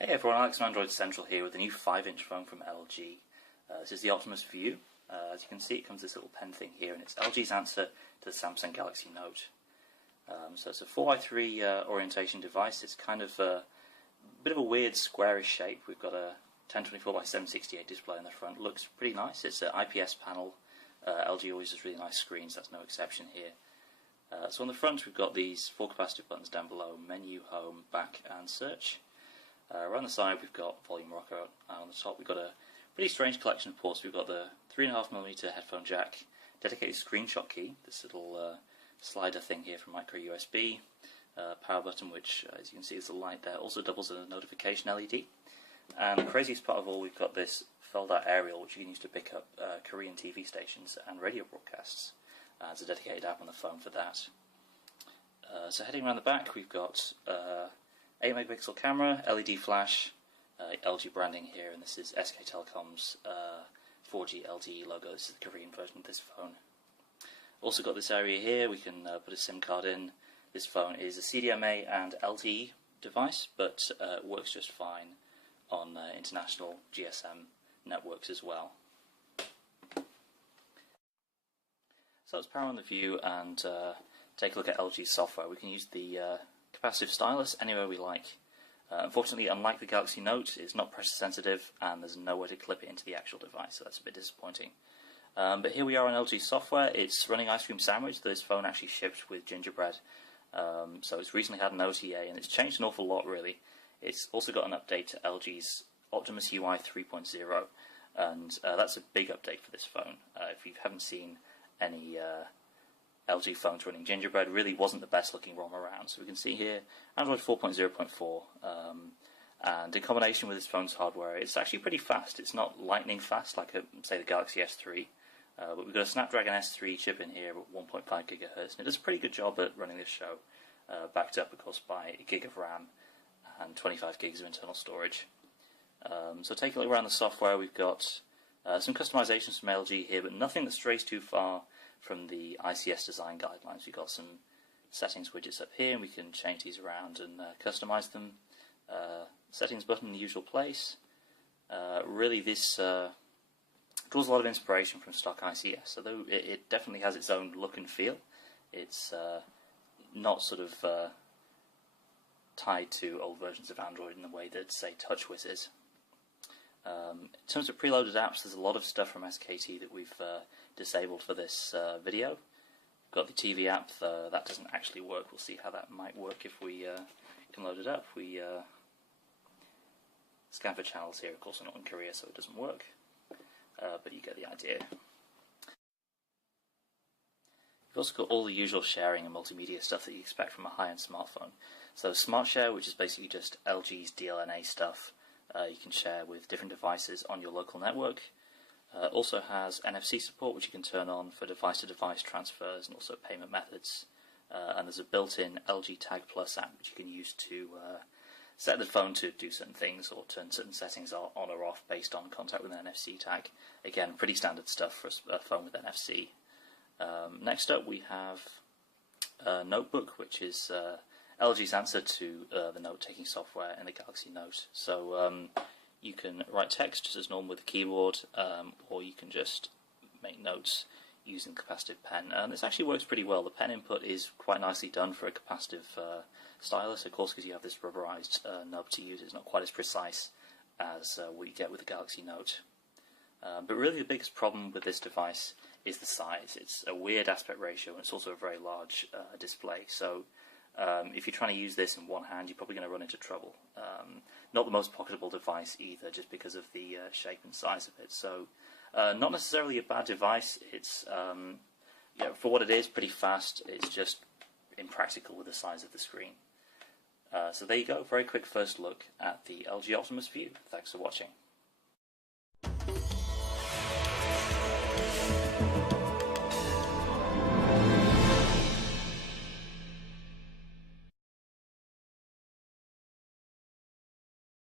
Hey everyone, Alex from Android Central here with a new 5-inch phone from LG. This is the Optimus View. As you can see, it comes with this little pen thing here, and it's LG's answer to the Samsung Galaxy Note. So it's a 4x3 orientation device. It's kind of a bit of a weird squarish shape. We've got a 1024x768 display in the front. Looks pretty nice. It's an IPS panel. LG always does really nice screens. That's no exception here. So on the front we've got these 4 capacitive buttons down below: menu, home, back and search. Around the side we've got volume rocker. On the top we've got a pretty strange collection of ports. We've got the 3.5mm headphone jack, dedicated screenshot key, this little slider thing here from micro USB, power button, which as you can see is the light there, also doubles as a notification LED. And the craziest part of all, we've got this fold-out aerial which you can use to pick up Korean TV stations and radio broadcasts. There's a dedicated app on the phone for that. So heading around the back, we've got 8-megapixel camera, LED flash, LG branding here, and this is SK Telecom's 4G LTE logo. This is the Korean version of this phone. Also got this area here, we can put a SIM card in. This phone is a CDMA and LTE device, but works just fine on international GSM networks as well. So let's power on the View and take a look at LG's software. We can use the capacitive stylus anywhere we like. Unfortunately, unlike the Galaxy Note, it's not pressure sensitive and there's nowhere to clip it into the actual device, so that's a bit disappointing. But here we are on LG software. It's running Ice Cream Sandwich. This phone actually shipped with gingerbread, so it's recently had an OTA and it's changed an awful lot really. It's also got an update to LG's Optimus UI 3.0, and that's a big update for this phone. If you haven't seen any LG phones running gingerbread, really wasn't the best looking ROM around. So we can see here Android 4.0.4, and in combination with this phone's hardware, it's actually pretty fast. It's not lightning fast like say the Galaxy S3, but we've got a Snapdragon S3 chip in here at 1.5 GHz, and it does a pretty good job at running this show, backed up of course by a gig of RAM and 25 gigs of internal storage. So taking a look around the software, we've got some customizations from LG here, but nothing that strays too far from the ICS design guidelines. We've got some settings widgets up here, and we can change these around and customize them. Settings button in the usual place. Really this draws a lot of inspiration from stock ICS, although it definitely has its own look and feel. It's not sort of tied to old versions of Android in the way that, say, TouchWiz is. In terms of preloaded apps, there's a lot of stuff from SKT that we've disabled for this video. We've got the TV app, that doesn't actually work. We'll see how that might work if we can load it up. We scan for channels here, of course we're not in Korea so it doesn't work, but you get the idea. You've also got all the usual sharing and multimedia stuff that you expect from a high-end smartphone. So Smart Share, which is basically just LG's DLNA stuff, you can share with different devices on your local network. Also has NFC support, which you can turn on for device-to-device transfers and also payment methods. And there's a built-in LG Tag Plus app, which you can use to set the phone to do certain things or turn certain settings on or off based on contact with an NFC tag. Again, pretty standard stuff for a phone with NFC. Next up we have Notebook, which is LG's answer to the note-taking software in the Galaxy Note. So you can write text just as normal with the keyboard, or you can just make notes using capacitive pen. And this actually works pretty well. The pen input is quite nicely done for a capacitive stylus, of course, because you have this rubberized nub to use. It's not quite as precise as what you get with the Galaxy Note. But really the biggest problem with this device is the size. It's a weird aspect ratio, and it's also a very large display. So if you're trying to use this in one hand, you're probably going to run into trouble. Not the most pocketable device either, just because of the shape and size of it. So not necessarily a bad device. It's for what it is, pretty fast. It's just impractical with the size of the screen. So there you go, very quick first look at the LG Optimus View. Thanks for watching.